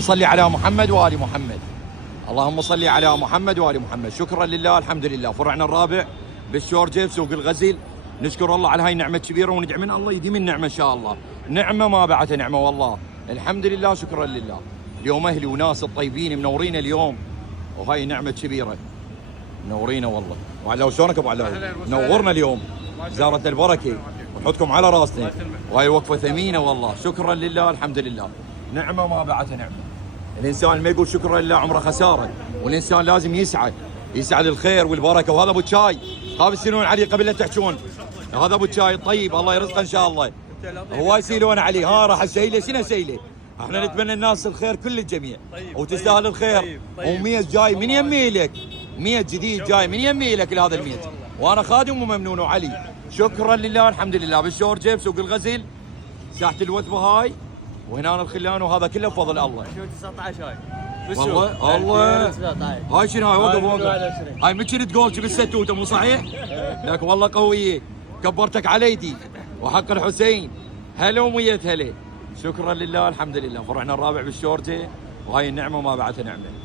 صل على محمد وآل محمد. اللهم صل على محمد وآل محمد. شكرا لله، الحمد لله. فرعنا الرابع بالشورجة في سوق الغزل. نشكر الله على هاي النعمة الكبيرة وندعي من الله يديم النعمة إن شاء الله. نعمة ما بعد نعمة والله. الحمد لله، شكرا لله. اليوم أهلي وناس الطيبين منورين اليوم، وهاي نعمة كبيرة منورينا والله. وعلى شلونك أبو علاوي؟ نورنا اليوم، زارة البركة ونحطكم على راسنا، وهاي وقفة ثمينة والله. شكرا لله، الحمد لله. نعمة ما بعد نعمة. الإنسان ما يقول شكرا لله عمره خسارة، والإنسان لازم يسعى للخير والبركة. وهذا أبو الشاي، خاف يسألون عليه قبل لا تحجون. هذا أبو الشاي الطيب، الله يرزقه إن شاء الله. هو يسألون عليه، راح أسيله. شنو أسيله؟ احنا نتمنى الناس الخير كل الجميع، وتستاهل الخير. و100 جاي من يمي لك، 100 جديد جاي من يمي لك لهذا ال100. وانا خادم وممنون وعلي. شكرا لله، الحمد لله. بالشورجه بسوق الغزل، ساحه الوثبه هاي، وهنا الخلان، وهذا كله بفضل الله. 19 هاي والله الله. هاي شنو هاي؟ وقف. هاي من كنت تقول شو الستوته مو صحيح؟ لك والله قويه، كبرتك على يدي وحق الحسين. هلا ومية هلا. شكرا لله، الحمد لله. فرعنا الرابع بالشورجه، وهاي النعمه ما بعدها نعمه.